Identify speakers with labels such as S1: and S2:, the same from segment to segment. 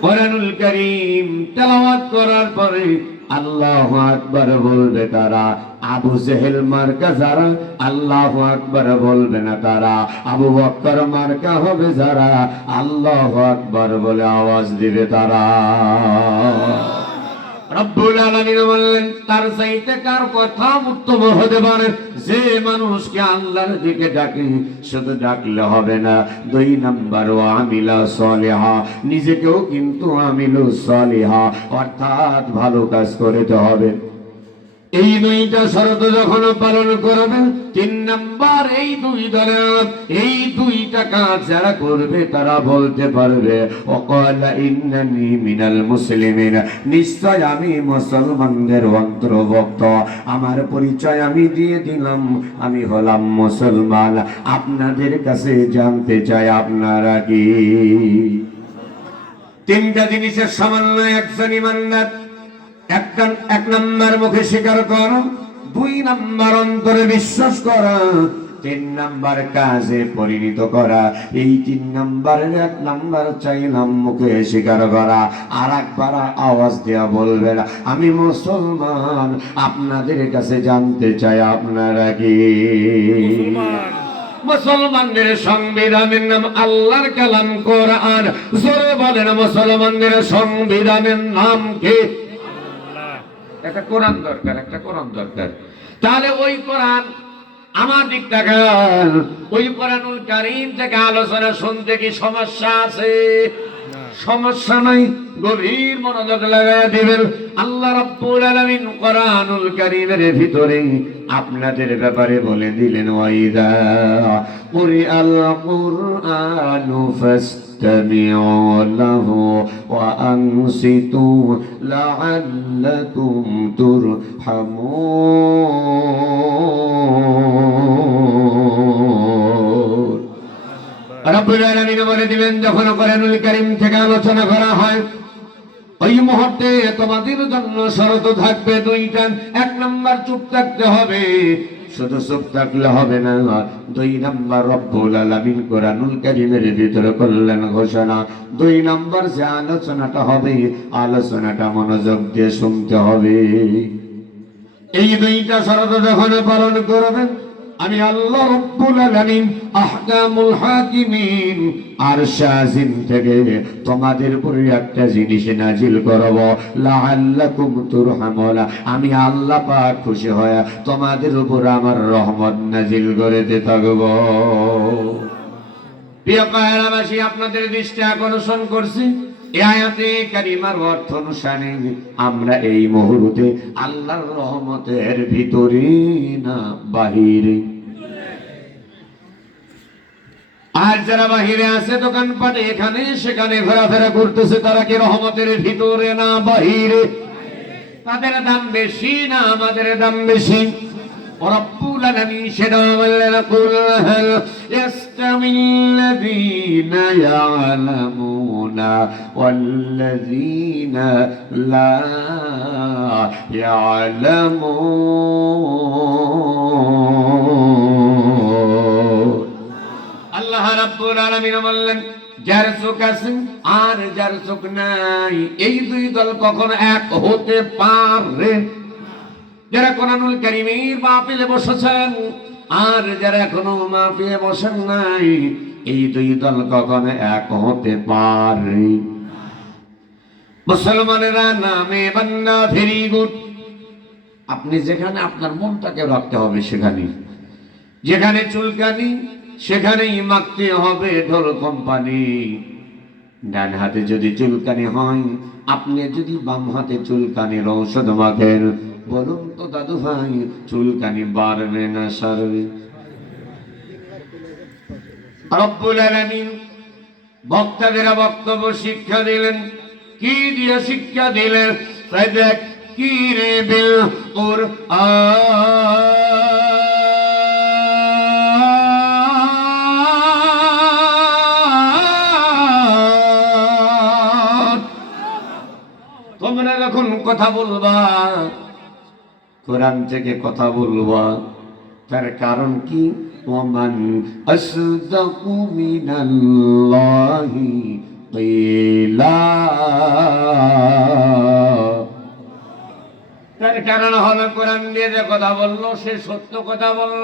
S1: কোরআনুল করিম তেলাওয়াত করার পরে আল্লাহ আকবার বলবে তারা, আবু জেহেল মার্কা যারা, আল্লাহ আকবার বলবে না তারা, আবু বক্কর মার্কা হবে যারা, আল্লাহ আকবার বলে আওয়াজ দিবে তারা। তার কার কথা উত্তম হতে পারে? যে মানুষকে আল্লাহর দিকে ডাকে, শুধু ডাকলে হবে না। দুই আমিলা নিজেকেও কিন্তু আমিলু সলেহা, অর্থাৎ ভালো কাজ করতে হবে। এই দুইটা শরত যখন পালন করবে, তিন নাম্বার এই দুই দলের, এই দুইটা কাজ যারা করবে তারা বলতে পারবে মিনাল মুসলিমিন, নিশ্চয় আমি মুসলমানদের অন্তর্ভুক্ত। আমার পরিচয় আমি দিয়ে দিলাম, আমি হলাম মুসলমান। আপনাদের কাছে জানতে চাই আপনারা কি? তিনটা জিনিসের সমন্বয় একজন ইমানদার এক নাম্বার মুখে স্বীকার কর দুই নাম্বার অন্তরে বিশ্বাস করা তিন নাম্বার কাজে পরিণত করা। এই তিন নাম্বারের এক নাম্বার চাইলাম মুখে স্বীকার করা আর একবার আওয়াজ দেওয়া বলবে না, আমি মুসলমান আপনাদের কাছে জানতে চাই আপনারা কি? মুসলমানদের সংবিধানের নাম আল্লাহর কালাম কোরআন। জোরে বলেন মুসলমানদের সংবিধানের নাম কি? একটা কোরআন দরকার একটা কোরআন দরকার। তাহলে ওই কোরআন আমার দিক তাকান ওই কোরআনুল কারিম থেকে আলোচনা শুনতে কি সমস্যা আছে? সমস্যা নাই গভীর মনোযোগ লাগায় দিবেন। আল্লাহ রাব্বুল আলামিন কোরআনুল কারীমের ভিতরে আপনাদের ব্যাপারে বলে দিলেন, ওয়াইদা কুরআল কুরআনু ফাসতামিউ লাহু ওয়া আনসিতু লাআল্লাকুম তুরহামুন। রব্বুল আলামিন বলে দিবেন যখন কোরআনুল কারীম থেকে আলোচনা করা হয় ওই মুহূর্তে তোমাদের জন্য শরত থাকবে দুইটা। এক নাম্বার চুপ থাকতে হবে, শুধু চুপ থাকলে হবে না। দুই নাম্বার রব্বুল আলামিন কোরআনুল কারীমের ভিতরে করলেন ঘোষণা। দুই নাম্বার যে আলোচনাটা হবে, আলোচনাটা মনোযোগ দিয়ে শুনতে হবে। এই দুইটা শরত যখন পালন করবেন আমি আল্লাহ রব্বুল আলামিন আহকামুল হাকিমিন আর শাজিম থেকে তোমাদের উপরে একটা জিনিস নাজিল করব। লাআল্লাকুম তুরহামুনা। আমি আল্লাহ পাক খুশি হয়ে তোমাদের উপর আমার রহমত নাজিল করে দিতে থাকব। প্রিয় কায়রাবাসী আপনাদের দৃষ্টি আকর্ষণ করছি। আয়াতে কারিমার অর্থ অনুসারে আমরা এই মুহূর্তে আল্লাহর রহমতের ভিতরে না, বাহিরে। আর যারা বাহিরে আছে দোকানপাটে, এখানে সেখানে ঘোরাফেরা করতেছে, তারা কি রহমতের ভিতরে না, বাহিরে? তাদের দাম বেশি না আমাদের দাম বেশি? ورب العالمين شهد ولا قل هل يستوي الذين يعلمون والذين لا يعلمون আল্লাহ রাব্বুল আলামিন বললেন যার চোখ আছে আর যার চোখ নাই এই দুই দল কখনো এক হতে পারে যারা কোরআনুল কারিমের মাহফিলে বসেছেন, আর যারা এখনও মাহফিলে বসেন নাই, এই দুই দল কখনো এক হতে পারে। মুসলমানেরা নামে বান্না ভেরি গুড। আপনি যেখানে আপনার মনটাকে রাখতে হবে সেখানে। যেখানে চুলকানি, সেখানেই মাখতে হবে ঢোল কোম্পানি। ডান হাতে যদি চুলকানি হয়, আপনি যদি বাম হাতে চুলকানির ঔষধ মাখেন বলুন তো দাদু ভাই, চুলকানি বাড়বে না সারবে। বক্তাদেরা বক্তব্য শিক্ষা দিলেন। কি দিয়ে শিক্ষা দিলেন? কি রে বিল কুরআন। তোমরা যখন কথা বলবা কোরআন থেকে কথা বলব। তার কারণ কি? ওমান আসদাকু মিনাল্লাহি কিলা। তার কারণ হলো কোরআন নিয়ে যে কথা বলল, সে সত্য কথা বলল।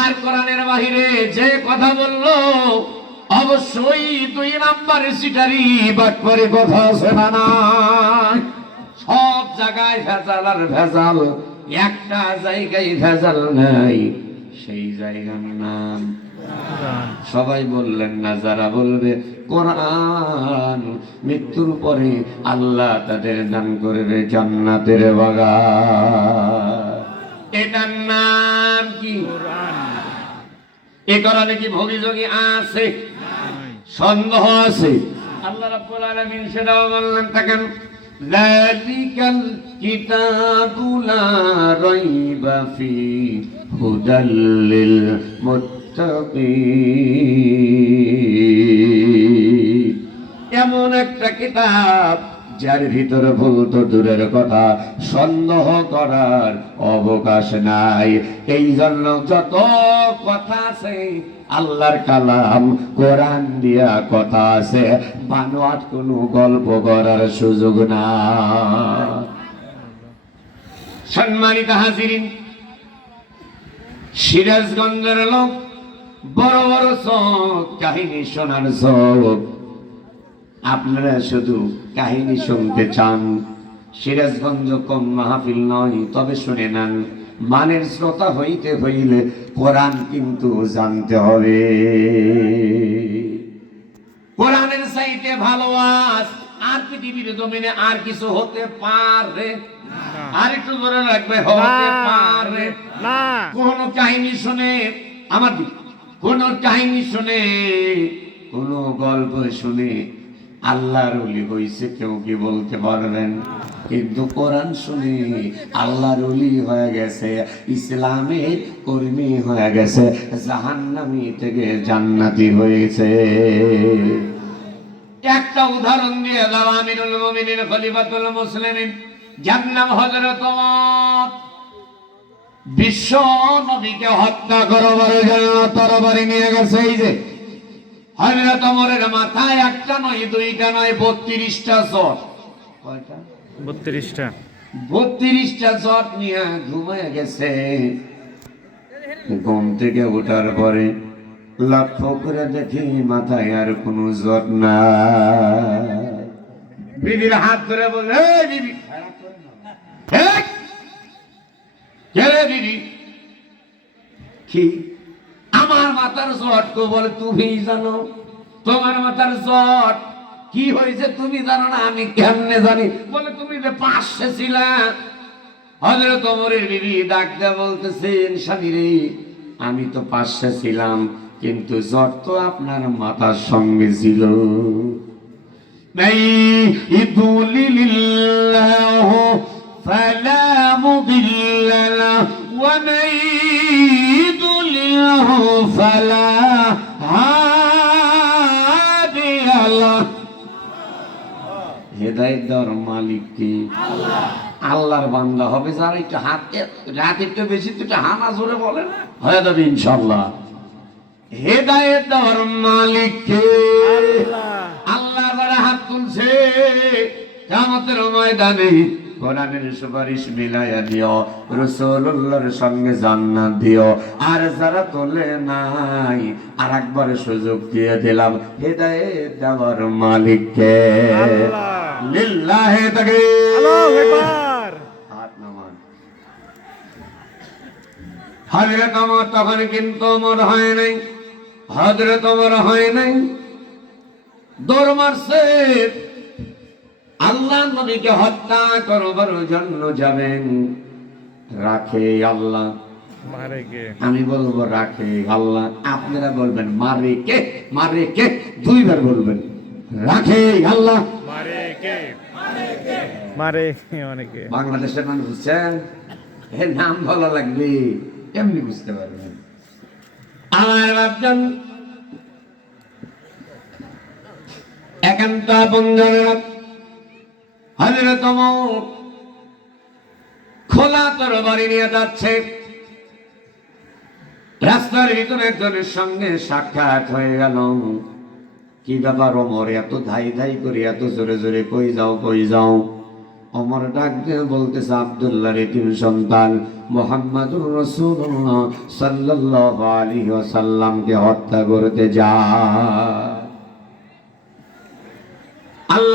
S1: আর কোরআনের বাহিরে যে কথা বলল, অবশ্যই দুই নাম্বার সিটারি বাটপরে কথা আছে না সব জায়গায় ভেজাল আর ভেজাল। একটা জায়গায় ভেজাল নাই সেই জায়গার নাম। সবাই বললেন না যারা বলবে কোরআন মৃত্যুর পরে আল্লাহ তাদের দান করবে জান্নাতের বাগান। এটার নাম কি? এ কোরআনে কি ভোগীযোগী আছে? সন্দেহ আছে? আল্লাহ রাব্বুল আলামিন সেটাও বললেন থাকেন। ذلك الكتاب لا ريب فيه هدى للمتقين এমন একটা কিতাব যার ভিতরে ভুল তো দূরের কথা, সন্দেহ করার অবকাশ নাই। এই জন্য যত কথা আছে, আল্লাহর কালাম, কোরআন দিয়া কথা আছে, বানোয়াট কোনো গল্প করার সুযোগ না সম্মানিত হাজিরিন, সিরাজগঞ্জের লোক, বড় বড় চোখ কাহিনী শোনার চোখ আপনারা শুধু কাহিনী শুনতে চান সিরাজগঞ্জ কম মাহফিল নয় তবে শুনে নেন মানের শ্রোতা হইতে হইলে কোরআন কিন্তু জানতে হবে। কোরআনের চাইতে ভালো আজ আর পৃথিবীর জমিনে আর কিছু হতে পারে? আর একটু ধরে রাখবে হতে পারে।
S2: না।
S1: কোন কাহিনী শুনে আমার কোন কাহিনী শুনে কোন গল্প শুনে আল্লাহর অলি হইছে, কেউ কি বলতে পারবেন? কিন্তু কোরআন শুনে, আল্লাহর অলি হয়ে গেছে ইসলামের কর্মী হয়ে গেছে, জাহান্নামি থেকে জান্নাতি হয়েছে। একটা উদাহরণ দিয়ে দাও, আমিরুল মুমিনিন, খলিফাতুল মুসলিমিন। যার নাম হযরত বিশ্ব নবীকে হত্যা করবার জন্য তরবারি নিয়ে গেছে, এই যে। হযরত ওমরের মাথায় একটা নয় দুইটা নয় বত্রিশটা জ্বর। কয়টা?
S2: বত্রিশটা।
S1: বত্রিশটা জ্বর নিয়ে ঘুমিয়ে গেছে। ঘুম থেকে ওঠার পরে লক্ষ্য করে দেখি মাথায় আর কোনো জ্বর না বিবির হাত ধরে বলে "এই বিবি বিবি? কি? আমার মাথার জট কো বলে তুমি জানো? তোমার মাথার জট, কি হয়েছে তুমি জানো না? আমি কেমনে জানি? বলে তুমি যে পাশে ছিলা। হজরত অমরের বিবি ডাকতে বলতেছেন স্বামী রে, আমি তো পাশে ছিলাম, কিন্তু জট তো আপনার মাথার সঙ্গে ছিল। নাই, ইদুলিল্লাহ ফালা فلا هادي له হেদায়ত দেওয়ার মালিক কি আল্লাহর বান্দা হবে যারা একটু হাত রাত একটু বেশি তো একটু হানা জোরে বলেন হয়ে যাবে ইনশাল্লাহ হেদায়ত দেওয়ার মালিক কে আল্লাহ যারা হাত তুলছে কামতের ময়দানে কোরআনের সুপারিশ মিলাইয়া দিও রসুল্লাহর সঙ্গে জান্নাত দিও। আর যারা তোলে নাই আর একবার সুযোগ দিয়ে দিলাম হেদায়েত দেওয়ার মালিককে। লিল্লাহে তাকে হজরত আমার তখন কিন্তু আমার হয় নাই। হজরত আমার হয় নাই। দৌড় মারছে। আল্লাহ নবীকে হত্যা করবার জন্য যাবেন। রাখে আল্লাহ।
S2: কে?
S1: আমি বলব রাখে আল্লাহ। আপনারা বলবেন মারে কে? মারে কে? দুইবার বলবেন রাখে আল্লাহ।
S2: মারে কে? মারে অনেকে?
S1: বাংলাদেশের মানুষ বুঝছেন? এর নাম ভালো লাগবে এমনি বুঝতে পারবেন। আমার বাপজন একান্ত জনেরা হজরত খোলা তরবারি নিয়ে যাচ্ছে। রাস্তার ভিতরে একজনের সঙ্গে সাক্ষাৎ হয়ে গেল। কি ব্যাপার অমর এত ধাই ধাই করে এত জোরে জোরে কই যাও কই যাও? অমর ডাক বলতেছে, আব্দুল্লাহ রেতিম সন্তান, মোহাম্মদুর রসুল্লাহ সাল্লাল্লাহু আলাইহি ওয়াসাল্লামকে হত্যা করতে যা। আল্লাহ